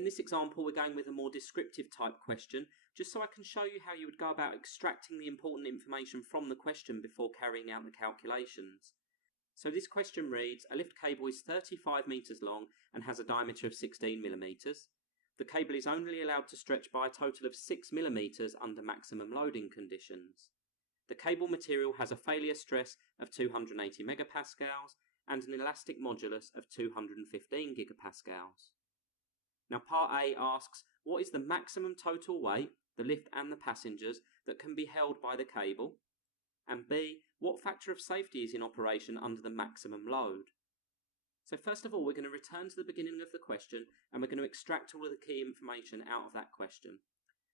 In this example, we're going with a more descriptive type question, just so I can show you how you would go about extracting the important information from the question before carrying out the calculations. So this question reads, a lift cable is 35 metres long and has a diameter of 16 millimetres. The cable is only allowed to stretch by a total of 6 millimetres under maximum loading conditions. The cable material has a failure stress of 280 megapascals and an elastic modulus of 215 gigapascals. Now part A asks, what is the maximum total weight, the lift and the passengers, that can be held by the cable? And B, what factor of safety is in operation under the maximum load? So first of all, we're going to return to the beginning of the question and we're going to extract all of the key information out of that question.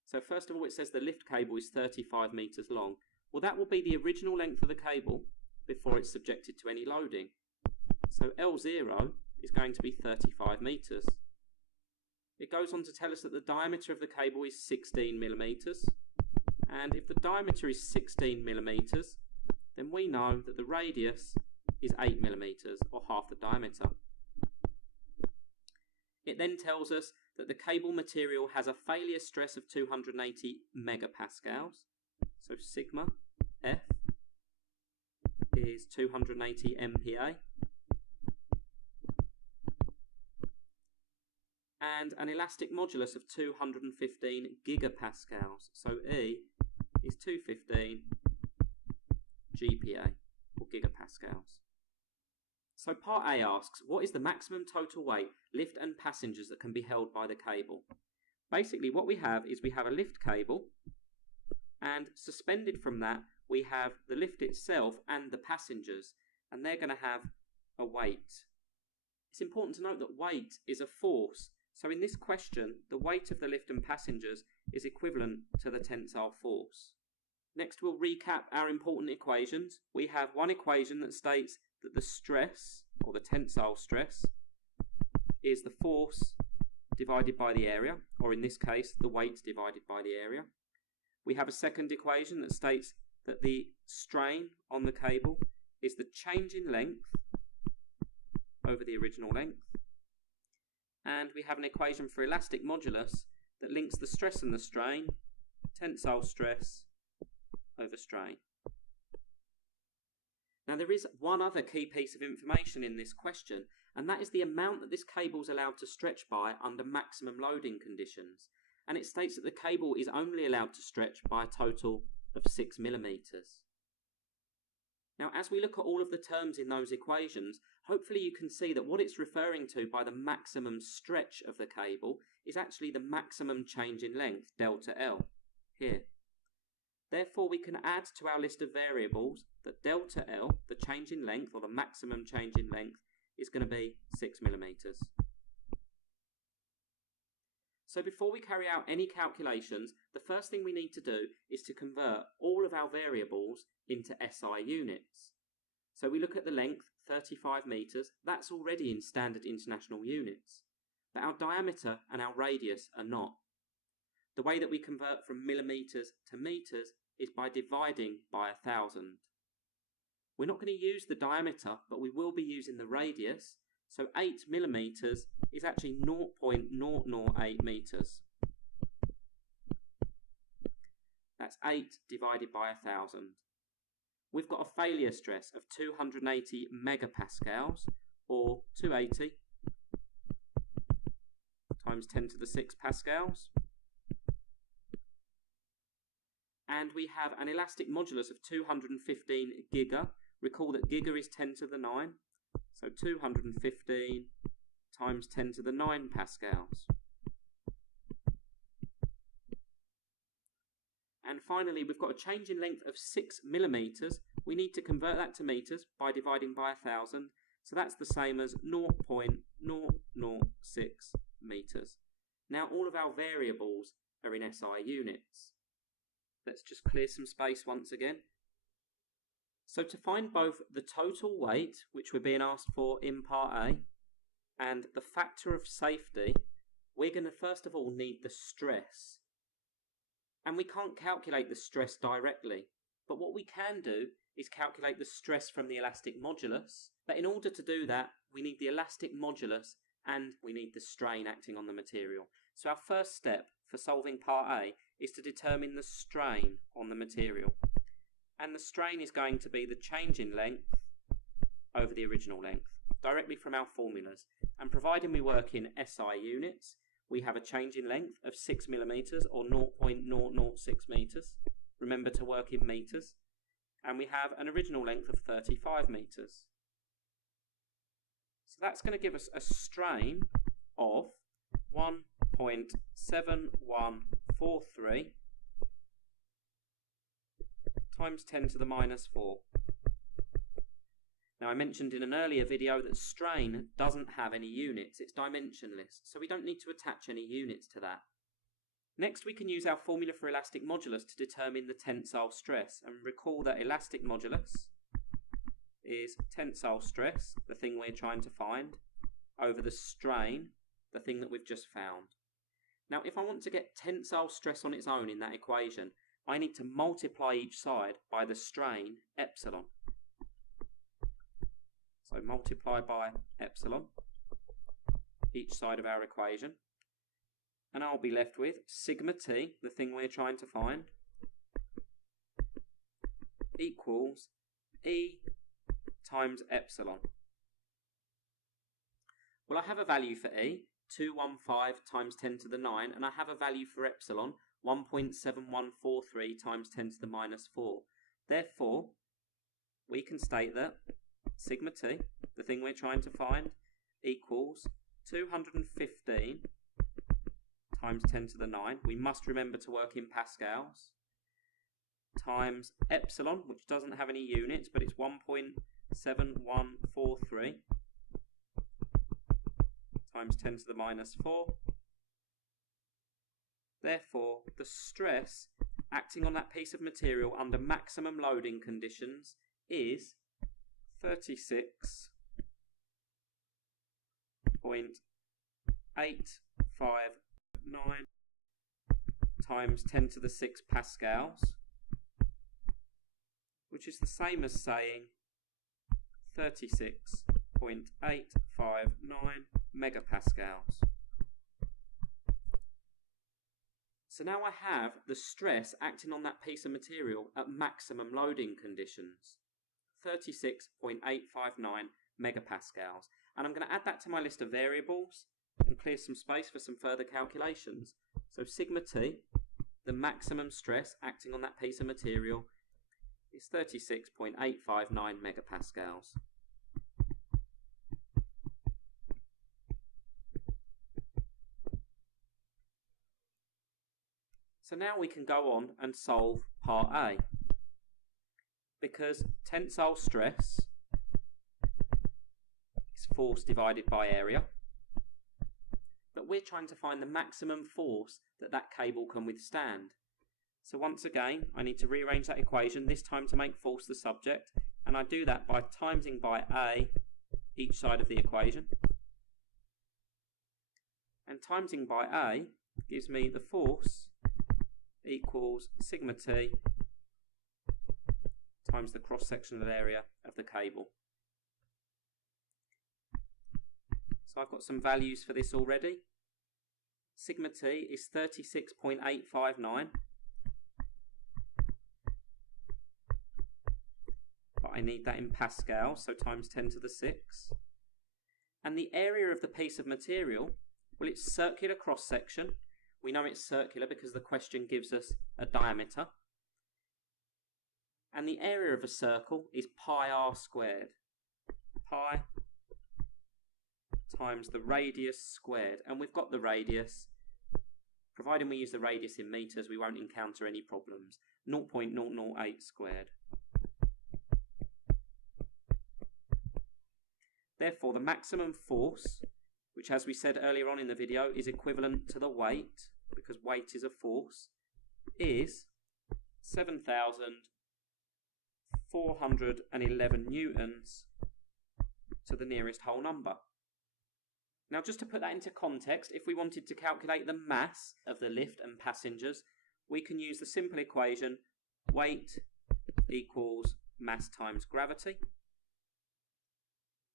So first of all, it says the lift cable is 35 metres long. Well, that will be the original length of the cable before it's subjected to any loading. So L0 is going to be 35 metres. It goes on to tell us that the diameter of the cable is 16 millimetres. And if the diameter is 16 millimetres, then we know that the radius is 8 millimetres, or half the diameter. It then tells us that the cable material has a failure stress of 280 megapascals. So sigma F is 280 MPa. And an elastic modulus of 215 gigapascals. So E is 215 GPa, or gigapascals. So part A asks, what is the maximum total weight, lift and passengers that can be held by the cable? Basically what we have is we have a lift cable, and suspended from that we have the lift itself and the passengers, and they're going to have a weight. It's important to note that weight is a force, so in this question the weight of the lift and passengers is equivalent to the tensile force. Next we'll recap our important equations. We have one equation that states that the stress, or the tensile stress, is the force divided by the area, or in this case the weight divided by the area. We have a second equation that states that the strain on the cable is the change in length over the original length. And we have an equation for elastic modulus that links the stress and the strain, tensile stress over strain. Now there is one other key piece of information in this question, and that is the amount that this cable is allowed to stretch by under maximum loading conditions. And it states that the cable is only allowed to stretch by a total of 6 millimetres. Now as we look at all of the terms in those equations, hopefully you can see that what it's referring to by the maximum stretch of the cable is actually the maximum change in length, delta L, here. Therefore we can add to our list of variables that delta L, the change in length, or the maximum change in length, is going to be 6 millimetres. So before we carry out any calculations, the first thing we need to do is to convert all of our variables into SI units. So we look at the length, 35 metres, that's already in standard international units. But our diameter and our radius are not. The way that we convert from millimetres to metres is by dividing by 1,000. We're not going to use the diameter, but we will be using the radius. So 8 millimetres is actually 0.008 metres. That's 8 divided by 1,000. We've got a failure stress of 280 megapascals, or 280 times 10 to the 6 pascals. And we have an elastic modulus of 215 giga. Recall that giga is 10 to the 9. So 215 times 10 to the 9 pascals. And finally, we've got a change in length of 6 millimetres. We need to convert that to metres by dividing by 1,000. So that's the same as 0.006 metres. Now all of our variables are in SI units. Let's just clear some space once again. So to find both the total weight, which we're being asked for in part A, and the factor of safety, we're going to first of all need the stress. And we can't calculate the stress directly, but what we can do is calculate the stress from the elastic modulus. But in order to do that, we need the elastic modulus and we need the strain acting on the material. So our first step for solving part A is to determine the strain on the material. And the strain is going to be the change in length over the original length, directly from our formulas. And providing we work in SI units, we have a change in length of 6 millimeters or 0.006 meters. Remember to work in meters. And we have an original length of 35 meters. So that's going to give us a strain of 1.7143 times 10 to the minus 4. Now I mentioned in an earlier video that strain doesn't have any units, it's dimensionless, so we don't need to attach any units to that. Next we can use our formula for elastic modulus to determine the tensile stress, and recall that elastic modulus is tensile stress, the thing we're trying to find, over the strain, the thing that we've just found. Now if I want to get tensile stress on its own in that equation, I need to multiply each side by the strain epsilon. So multiply by epsilon each side of our equation, and I'll be left with sigma t, the thing we're trying to find, equals E times epsilon. Well, I have a value for E, 215 times 10 to the 9, and I have a value for epsilon, 1.7143 times 10 to the minus 4. Therefore, we can state that sigma t, the thing we're trying to find, equals 215 times 10 to the 9. We must remember to work in pascals, times epsilon, which doesn't have any units, but it's 1.7143 times 10 to the minus 4. Therefore, the stress acting on that piece of material under maximum loading conditions is 36.859 times 10 to the 6 pascals, which is the same as saying 36.859 megapascals. So now I have the stress acting on that piece of material at maximum loading conditions, 36.859 megapascals. And I'm going to add that to my list of variables and clear some space for some further calculations. So sigma t, the maximum stress acting on that piece of material, is 36.859 megapascals. So now we can go on and solve part A, because tensile stress is force divided by area, but we're trying to find the maximum force that that cable can withstand. So once again, I need to rearrange that equation, this time to make force the subject, and I do that by timesing by A each side of the equation. And timesing by A gives me the force equals sigma t times the cross-sectional area of the cable. So I've got some values for this already. Sigma t is 36.859, but I need that in pascals, so times 10 to the 6. And the area of the piece of material, well, it's circular cross-section. We know it's circular because the question gives us a diameter. And the area of a circle is pi r squared. Pi times the radius squared. And we've got the radius. Providing we use the radius in meters, we won't encounter any problems. 0.008 squared. Therefore, the maximum force, which as we said earlier on in the video is equivalent to the weight, because weight is a force, is 7,411 newtons to the nearest whole number. Now just to put that into context, if we wanted to calculate the mass of the lift and passengers, we can use the simple equation weight equals mass times gravity,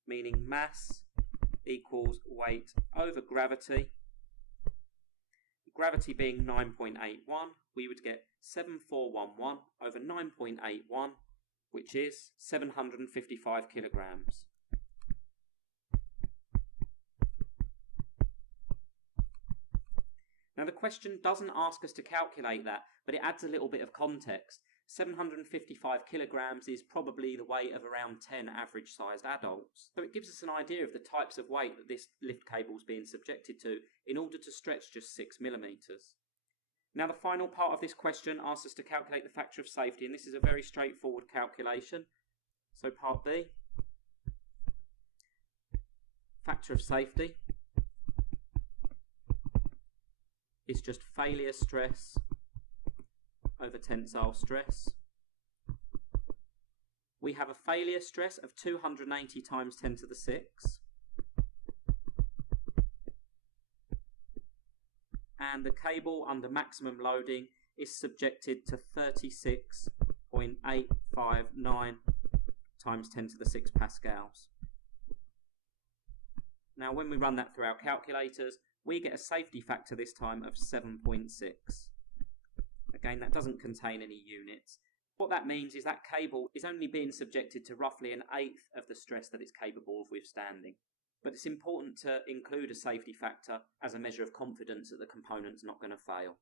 meaning mass equals weight over gravity. Gravity being 9.81, we would get 7411 over 9.81, which is 755 kilograms. Now the question doesn't ask us to calculate that, but it adds a little bit of context. 755 kilograms is probably the weight of around 10 average-sized adults. So it gives us an idea of the types of weight that this lift cable is being subjected to in order to stretch just 6 millimeters. Now the final part of this question asks us to calculate the factor of safety, and this is a very straightforward calculation. So part B, factor of safety is just failure stress over tensile stress. We have a failure stress of 280 times 10 to the 6. And the cable under maximum loading is subjected to 36.859 times 10 to the 6 pascals. Now when we run that through our calculators, we get a safety factor this time of 7.6. Again, that doesn't contain any units. What that means is that cable is only being subjected to roughly an eighth of the stress that it's capable of withstanding. But it's important to include a safety factor as a measure of confidence that the component's not going to fail.